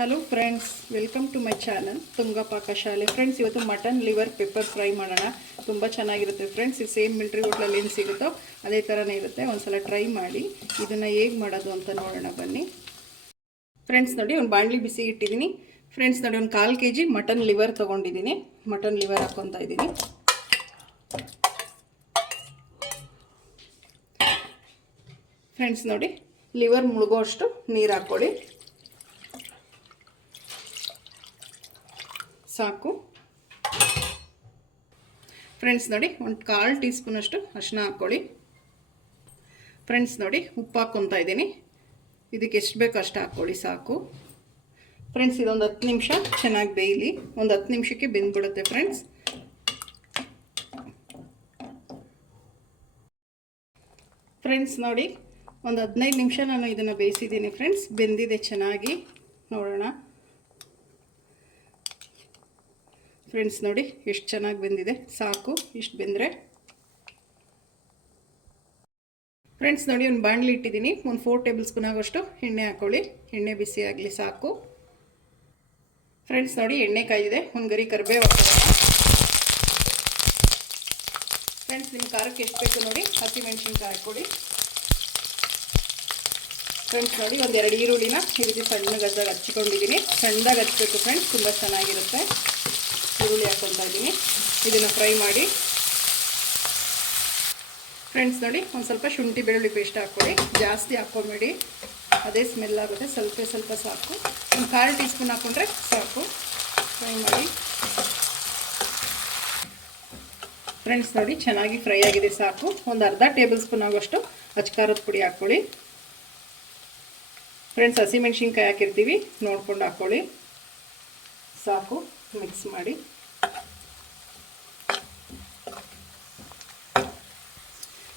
Hello friends, welcome to my channel Tunga Pakashale. Friends, ಇವತ್ತು mutton liver pepper fry ಮಾಡೋಣ. ತುಂಬ ಚೆನ್ನಾಗಿರುತ್ತೆ ಫ್ರೆಂಡ್ಸ್. ಇದು ಸೇಮ್ ಮಿಲ್ಟ್ರಿ ಹೋಟ್ಲಲ್ಲಿ ಏನು ಸಿಗುತ್ತೋ ಅದೇ ಥರನೇ ಇರುತ್ತೆ. ಒಂದ್ಸಲ ಟ್ರೈ ಮಾಡಿ. ಇದನ್ನು ಹೇಗೆ ಮಾಡೋದು ಅಂತ ನೋಡೋಣ ಬನ್ನಿ. ಫ್ರೆಂಡ್ಸ್ ನೋಡಿ, ಒಂದು ಬಾಣಲಿ ಬಿಸಿ ಇಟ್ಟಿದ್ದೀನಿ. ಫ್ರೆಂಡ್ಸ್ ನೋಡಿ, ಒಂದು 1/4 kg ಮಟನ್ ಲಿವರ್ ತೊಗೊಂಡಿದ್ದೀನಿ. ಮಟನ್ ಲಿವರ್ ಹಾಕ್ಕೊತಾ ಇದ್ದೀನಿ. ಫ್ರೆಂಡ್ಸ್ ನೋಡಿ, ಲಿವರ್ ಮುಳುಗೋ ಅಷ್ಟು ನೀರು ಹಾಕ್ಕೊಳ್ಳಿ ಸಾಕು. ಫ್ರೆಂಡ್ಸ್ ನೋಡಿ, ಒಂದು 1/4 ಟೀ ಸ್ಪೂನ್ ಅಷ್ಟು ಅರಿಶಿನ ಹಾಕ್ಕೊಳ್ಳಿ. ಫ್ರೆಂಡ್ಸ್ ನೋಡಿ, ಉಪ್ಪು ಹಾಕ್ಕೊತಾ ಇದ್ದೀನಿ. ಇದಕ್ಕೆ ಎಷ್ಟು ಬೇಕೋ ಅಷ್ಟು ಹಾಕ್ಕೊಳ್ಳಿ ಸಾಕು. ಫ್ರೆಂಡ್ಸ್, ಇದೊಂದು 10 ನಿಮಿಷ ಚೆನ್ನಾಗಿ ಬೇಯಲಿ. ಒಂದು 10 ನಿಮಿಷಕ್ಕೆ ಬೆಂದ್ಬಿಡುತ್ತೆ ಫ್ರೆಂಡ್ಸ್. ಫ್ರೆಂಡ್ಸ್ ನೋಡಿ, ಒಂದು 15 ನಿಮಿಷ ನಾನು ಇದನ್ನು ಬೇಯಿಸಿದ್ದೀನಿ ಫ್ರೆಂಡ್ಸ್. ಬೆಂದಿದೆ ಚೆನ್ನಾಗಿ, ನೋಡೋಣ. ಫ್ರೆಂಡ್ಸ್ ನೋಡಿ, ಎಷ್ಟು ಚೆನ್ನಾಗಿ ಬೆಂದಿದೆ ಸಾಕು. ಇಷ್ಟು ಬೆಂದರೆ ಫ್ರೆಂಡ್ಸ್ ನೋಡಿ, ಒಂದು ಬಾಣಲಿ ಇಟ್ಟಿದ್ದೀನಿ. ಒಂದು 4 ಟೇಬಲ್ ಸ್ಪೂನ್ ಆಗೋಷ್ಟು ಎಣ್ಣೆ ಹಾಕ್ಕೊಳ್ಳಿ. ಎಣ್ಣೆ ಬಿಸಿ ಆಗಲಿ ಸಾಕು. ಫ್ರೆಂಡ್ಸ್ ನೋಡಿ, ಎಣ್ಣೆ ಕಾಯಿದೆ. ಒಂದು ಗರಿ ಕರಿಬೇವು ಹಾಕೋಣ. ಫ್ರೆಂಡ್ಸ್, ನಿಮ್ಮ ಖಾರಕ್ಕೆ ಎಷ್ಟು ಬೇಕು ನೋಡಿ ಹಸಿಮೆಣಸಿನ್ಕಾಯಿ ಹಾಕ್ಕೊಳ್ಳಿ. ಫ್ರೆಂಡ್ಸ್ ನೋಡಿ, ಒಂದು 2 ಈರುಳ್ಳಿನ ಈ ರೀತಿ ಸಣ್ಣಗೆ ಹಚ್ಚಿಕೊಂಡಿದ್ದೀನಿ. ಸಣ್ಣದಾಗಿ ಹಚ್ಚಬೇಕು ಫ್ರೆಂಡ್ಸ್, ತುಂಬ ಚೆನ್ನಾಗಿರುತ್ತೆ. ಈರುಳ್ಳಿ ಹಾಕ್ಕೊತಾ ಇದ್ದೀನಿ. ಇದನ್ನು ಫ್ರೈ ಮಾಡಿ. ಫ್ರೆಂಡ್ಸ್ ನೋಡಿ, ಒಂದು ಸ್ವಲ್ಪ ಶುಂಠಿ ಬೆಳ್ಳುಳ್ಳಿ ಪೇಸ್ಟ್ ಹಾಕ್ಕೊಳ್ಳಿ. ಜಾಸ್ತಿ ಹಾಕ್ಕೊಬೇಡಿ, ಅದೇ ಸ್ಮೆಲ್ ಆಗುತ್ತೆ. ಸ್ವಲ್ಪ ಸಾಕು. ಒಂದು 1/4 ಟೀ ಸ್ಪೂನ್ ಹಾಕ್ಕೊಂಡ್ರೆ ಸಾಕು. ಫ್ರೈ ಮಾಡಿ. ಫ್ರೆಂಡ್ಸ್ ನೋಡಿ, ಚೆನ್ನಾಗಿ ಫ್ರೈ ಆಗಿದೆ ಸಾಕು. ಒಂದು ಅರ್ಧ ಟೇಬಲ್ ಸ್ಪೂನ್ ಆಗೋಷ್ಟು ಅಚ್ಕಾರದ ಪುಡಿ ಹಾಕ್ಕೊಳ್ಳಿ. ಫ್ರೆಂಡ್ಸ್, ಹಸಿಮೆಣ್ಸಿನ್ಕಾಯಿ ಹಾಕಿರ್ತೀವಿ, ನೋಡ್ಕೊಂಡು ಹಾಕ್ಕೊಳ್ಳಿ ಸಾಕು. ಮಿಕ್ಸ್ ಮಾಡಿ.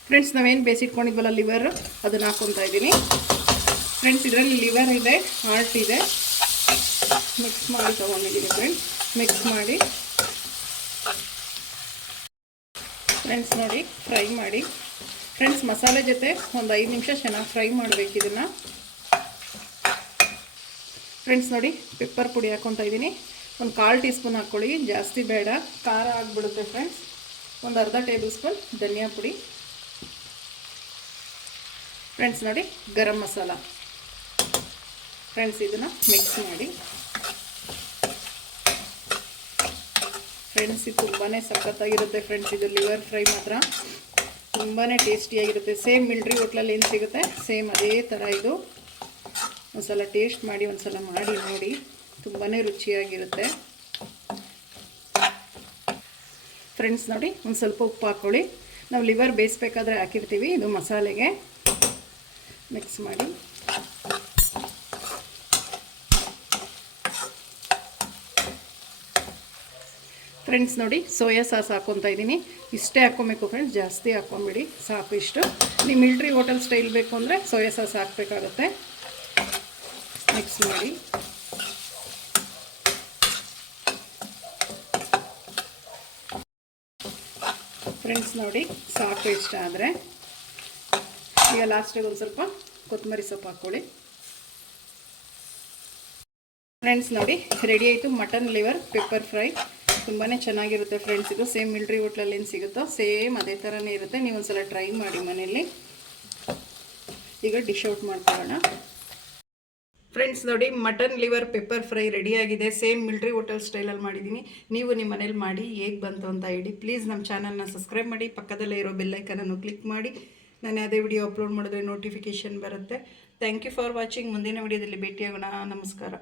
ಫ್ರೆಂಡ್ಸ್, ನಾವೇನು ಬೇಯಿಸಿಟ್ಕೊಂಡಿದ್ವಲ್ಲ ಲಿವರ್, ಅದನ್ನು ಹಾಕ್ಕೊತಾ ಇದ್ದೀನಿ. ಫ್ರೆಂಡ್ಸ್, ಇದರಲ್ಲಿ ಲಿವರ್ ಇದೆ, ಹಾರ್ಟ್ ಇದೆ. ಮಿಕ್ಸ್ ಮಾಡಿ ತೊಗೊಂಡಿದ್ದೀನಿ ಫ್ರೆಂಡ್ಸ್. ಮಿಕ್ಸ್ ಮಾಡಿ. ಫ್ರೆಂಡ್ಸ್ ನೋಡಿ, ಫ್ರೈ ಮಾಡಿ. ಫ್ರೆಂಡ್ಸ್, ಮಸಾಲೆ ಜೊತೆ ಒಂದು 5 ನಿಮಿಷ ಚೆನ್ನಾಗಿ ಫ್ರೈ ಮಾಡಬೇಕು ಇದನ್ನು. ಫ್ರೆಂಡ್ಸ್ ನೋಡಿ, ಪೆಪ್ಪರ್ ಪುಡಿ ಹಾಕ್ಕೊತಾ ಇದ್ದೀನಿ. ಒಂದು 1/4 ಟೀ ಸ್ಪೂನ್ ಹಾಕ್ಕೊಳ್ಳಿ, ಜಾಸ್ತಿ ಬೇಡ, ಖಾರ ಆಗಿಬಿಡುತ್ತೆ ಫ್ರೆಂಡ್ಸ್. ಒಂದು ಅರ್ಧ ಟೇಬಲ್ ಸ್ಪೂನ್ ಧನಿಯಾ ಪುಡಿ. ಫ್ರೆಂಡ್ಸ್ ನೋಡಿ, ಗರಂ ಮಸಾಲ. ಫ್ರೆಂಡ್ಸ್, ಇದನ್ನು ಮಿಕ್ಸ್ ಮಾಡಿ. ಫ್ರೆಂಡ್ಸ್, ಇದು ತುಂಬಾ ಸಖತ್ತಾಗಿರುತ್ತೆ ಫ್ರೆಂಡ್ಸ್. ಇದು ಲಿವರ್ ಫ್ರೈ ಮಾತ್ರ ತುಂಬಾ ಟೇಸ್ಟಿಯಾಗಿರುತ್ತೆ. ಸೇಮ್ ಮಿಲ್ಟ್ರಿ ಹೋಟ್ಲಲ್ಲಿ ಏನು ಸಿಗುತ್ತೆ ಸೇಮ್ ಅದೇ ಥರ ಇದು. ಒಂದು ಸಲ ಟೇಸ್ಟ್ ಮಾಡಿ, ಒಂದು ಸಲ ಮಾಡಿ ನೋಡಿ, ತುಂಬಾ ರುಚಿಯಾಗಿರುತ್ತೆ. ಫ್ರೆಂಡ್ಸ್ ನೋಡಿ, ಒಂದು ಸ್ವಲ್ಪ ಉಪ್ಪು ಹಾಕ್ಕೊಳ್ಳಿ. ನಾವು ಲಿವರ್ ಬೇಯಿಸ್ಬೇಕಾದ್ರೆ ಹಾಕಿರ್ತೀವಿ, ಇದು ಮಸಾಲೆಗೆ. ಮಿಕ್ಸ್ ಮಾಡಿ. ಫ್ರೆಂಡ್ಸ್ ನೋಡಿ, ಸೋಯಾ ಸಾಸ್ ಹಾಕ್ಕೊತಾ ಇದ್ದೀನಿ. ಇಷ್ಟೇ ಹಾಕ್ಕೊಬೇಕು ಫ್ರೆಂಡ್ಸ್, ಜಾಸ್ತಿ ಹಾಕ್ಕೊಂಬಿಡಿ ಸಾಕು. ಇಷ್ಟು ನೀವು ಮಿಲ್ಟ್ರಿ ಹೋಟೆಲ್ ಸ್ಟೈಲ್ ಬೇಕು ಅಂದರೆ ಸೋಯಾ ಸಾಸ್ ಹಾಕಬೇಕಾಗುತ್ತೆ. ಮಿಕ್ಸ್ ಮಾಡಿ. ಫ್ರೆಂಡ್ಸ್ ನೋಡಿ, ಸಾಕು ಇಷ್ಟ ಆದರೆ. ಈಗ ಲಾಸ್ಟಿಗೆ ಒಂದು ಸ್ವಲ್ಪ ಕೊತ್ತಂಬರಿ ಸೊಪ್ಪು ಹಾಕ್ಕೊಳ್ಳಿ. ಫ್ರೆಂಡ್ಸ್ ನೋಡಿ, ರೆಡಿ ಆಯಿತು ಮಟನ್ ಲಿವರ್ ಪೆಪ್ಪರ್ ಫ್ರೈ. ತುಂಬಾ ಚೆನ್ನಾಗಿರುತ್ತೆ ಫ್ರೆಂಡ್ಸ್. ಇದು ಸೇಮ್ ಮಿಲ್ಟ್ರಿ ಹೋಟ್ಲಲ್ಲಿ ಏನು ಸಿಗುತ್ತೋ ಸೇಮ್ ಅದೇ ಥರನೇ ಇರುತ್ತೆ. ನೀವು ಒಂದು ಸಲ ಟ್ರೈ ಮಾಡಿ ಮನೆಯಲ್ಲಿ. ಈಗ ಡಿಶ್ ಔಟ್ ಮಾಡ್ಕೊಳ್ಳೋಣ. ಫ್ರೆಂಡ್ಸ್ ನೋಡಿ, ಮಟನ್ ಲಿವರ್ ಪೆಪ್ಪರ್ ಫ್ರೈ ರೆಡಿಯಾಗಿದೆ. ಸೇಮ್ ಮಿಲ್ಟ್ರಿ ಹೋಟೆಲ್ ಸ್ಟೈಲಲ್ಲಿ ಮಾಡಿದ್ದೀನಿ. ನೀವು ನಿಮ್ಮ ಮನೇಲಿ ಮಾಡಿ ಹೇಗೆ ಬಂತು ಅಂತ ಹೇಳಿ. ಪ್ಲೀಸ್ ನಮ್ಮ ಚಾನಲ್ನ ಸಬ್ಸ್ಕ್ರೈಬ್ ಮಾಡಿ, ಪಕ್ಕದಲ್ಲೇ ಇರೋ ಬೆಲ್ಲೈಕನನ್ನು ಕ್ಲಿಕ್ ಮಾಡಿ. ನಾನು ಯಾವುದೇ ವಿಡಿಯೋ ಅಪ್ಲೋಡ್ ಮಾಡಿದ್ರೆ ನೋಟಿಫಿಕೇಷನ್ ಬರುತ್ತೆ. Thank you for watching. ಮುಂದಿನ ವಿಡಿಯೋದಲ್ಲಿ ಭೇಟಿಯಾಗೋಣ. ನಮಸ್ಕಾರ.